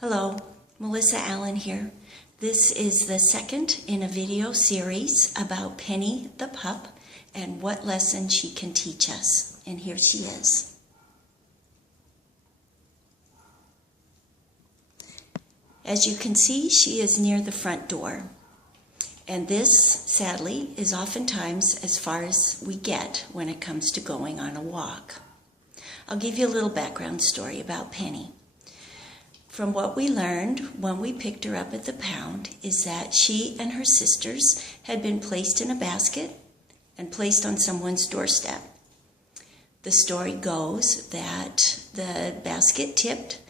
Hello, Melissa Allen here. This is the second in a video series about Penny the pup and what lesson she can teach us. And here she is. As you can see, she is near the front door. And this, sadly, is oftentimes as far as we get when it comes to going on a walk. I'll give you a little background story about Penny. From what we learned when we picked her up at the pound is that she and her sisters had been placed in a basket and placed on someone's doorstep. The story goes that the basket tipped,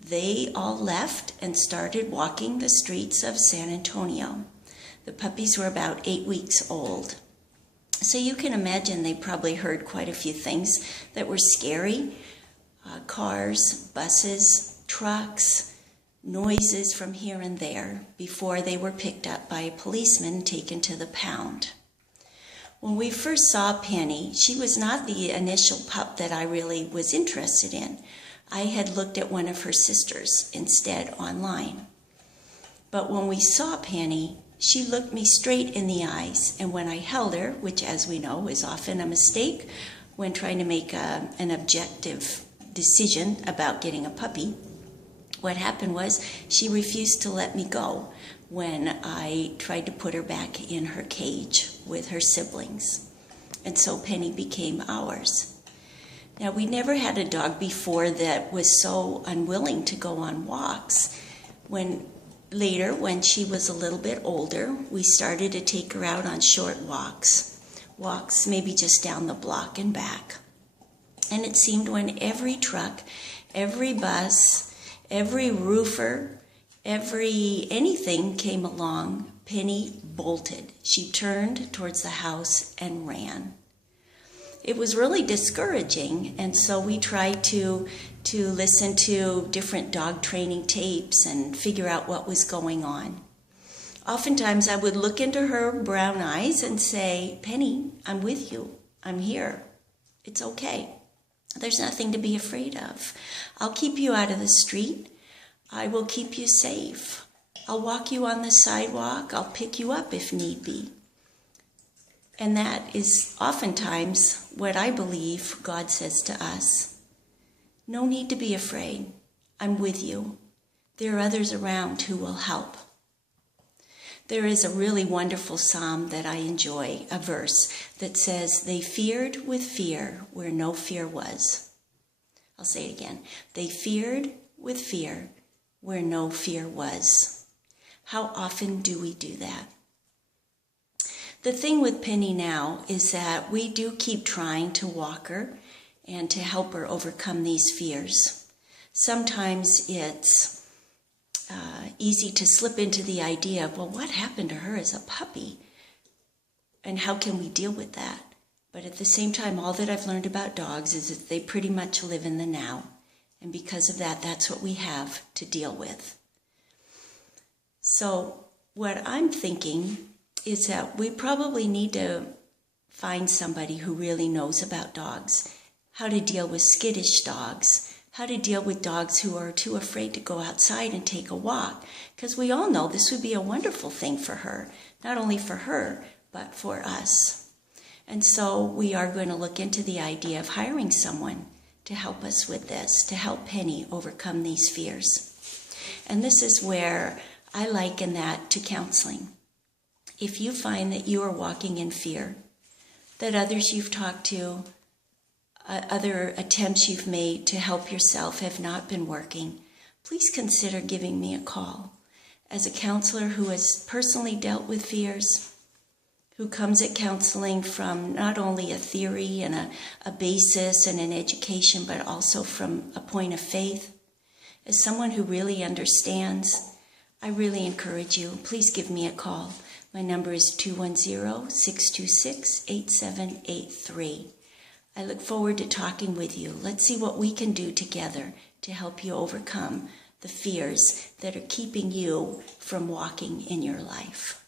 they all left and started walking the streets of San Antonio. The puppies were about 8 weeks old. So you can imagine they probably heard quite a few things that were scary. Cars, buses, trucks, noises from here and there before they were picked up by a policeman and taken to the pound. When we first saw Penny, she was not the initial pup that I really was interested in. I had looked at one of her sisters instead online. But when we saw Penny, she looked me straight in the eyes, and when I held her, which as we know is often a mistake when trying to make an objective decision about getting a puppy, what happened was she refused to let me go when I tried to put her back in her cage with her siblings. And so Penny became ours. Now, we never had a dog before that was so unwilling to go on walks. Later, when she was a little bit older, we started to take her out on short walks maybe just down the block and back. And it seemed when every truck, every bus, every roofer, anything came along, Penny bolted. She turned towards the house and ran. It was really discouraging, and so we tried to listen to different dog training tapes and figure out what was going on. Oftentimes I would look into her brown eyes and say, "Penny, I'm with you. I'm here. It's okay. There's nothing to be afraid of. I'll keep you out of the street. I will keep you safe. I'll walk you on the sidewalk. I'll pick you up if need be." And that is oftentimes what I believe God says to us. No need to be afraid. I'm with you. There are others around who will help. There is a really wonderful psalm that I enjoy, a verse that says, "They feared with fear where no fear was." I'll say it again. They feared with fear where no fear was. How often do we do that? The thing with Penny now is that we do keep trying to walk her and to help her overcome these fears. Sometimes it's easy to slip into the idea of, well, what happened to her as a puppy? And how can we deal with that? But at the same time, all that I've learned about dogs is that they pretty much live in the now. And because of that, that's what we have to deal with. So what I'm thinking is that we probably need to find somebody who really knows about dogs, how to deal with skittish dogs, how to deal with dogs who are too afraid to go outside and take a walk, because we all know this would be a wonderful thing for her, not only for her, but for us. And so we are going to look into the idea of hiring someone to help us with this, to help Penny overcome these fears. And this is where I liken that to counseling. If you find that you are walking in fear, that others you've talked to, other attempts you've made to help yourself have not been working, please consider giving me a call. As a counselor who has personally dealt with fears, who comes at counseling from not only a theory and a basis and an education, but also from a point of faith, as someone who really understands, I really encourage you, please give me a call. My number is 210-626-8783. I look forward to talking with you. Let's see what we can do together to help you overcome the fears that are keeping you from walking in your life.